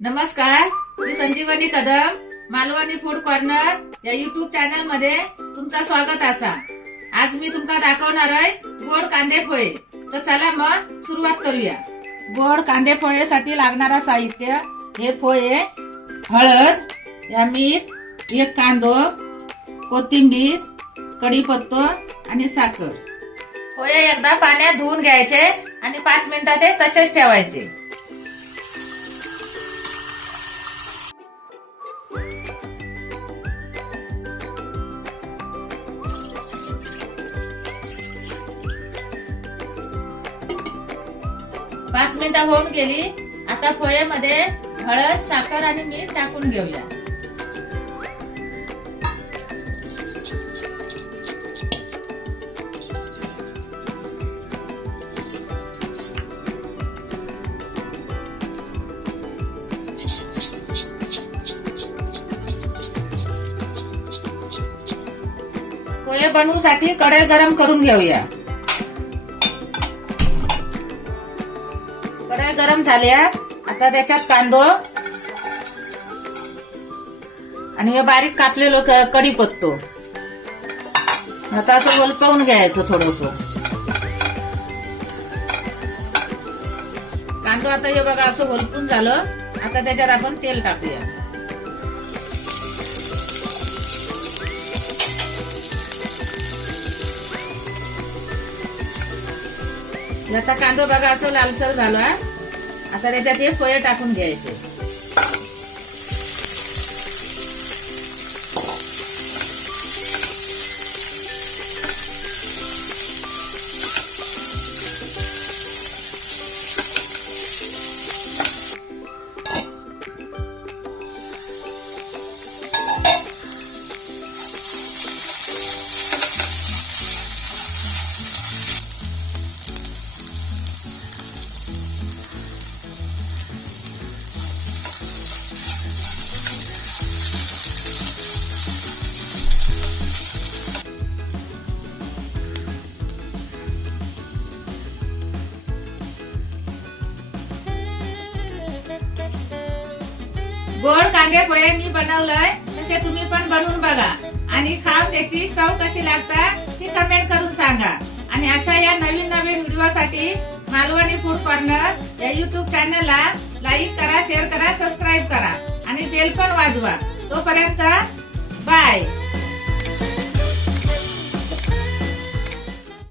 नमस्कार, मी संजीवनी Kadam Malvani food corner या YouTube channel मध्ये तुमचं स्वागत असा। आज मी तुमका दाखवणार आहे गोड कांदे पोहे। तर चला मग सुरुवात करूया। गोड कांदे पोहेसाठी लागणारा साहित्य हे पोहे, हळद, या मीठ, एक कांदो, कोथिंबीर, कढीपत्ता आणि साखर। पोहे एकदा पाण्यात धुवून घ्यायचे आणि 5 मिनिटात ते तसेच ठेवायचे। पाच मिनिटं होऊन गेली। आता पोहेमध्ये हळद, साखर आणि मीठ टाकून घेऊया। पोहे बनवण्यासाठी कढई गरम करून घेऊया। कढई गरम झाल्या। आता त्याच्यात कांदो आणि हे बारीक कापलेलो कढीपत्तो आता असं वलपवून घ्यायचं थोडस। कांदो आता हे बघा असं वलपून झालं। आता त्याच्यात आपण तेल टाकूया। आता कांदो बघा असं लालसर झाला। आता त्याच्यात हे पोहे टाकून घ्यायचे। गोड कांदे पोहे मी बनवलंय, तसे तुम्ही पण बनवून बघा आणि खाऊन त्याची चव कशी लागता ती कमेंट करून सांगा। आणि अशा या नवीन व्हिडिओसाठी मालवणी फूड कॉर्नर या युट्यूब चॅनलला लाईक करा, शेअर करा, सबस्क्राईब करा आणि बेल पण वाजवा। तोपर्यंत बाय।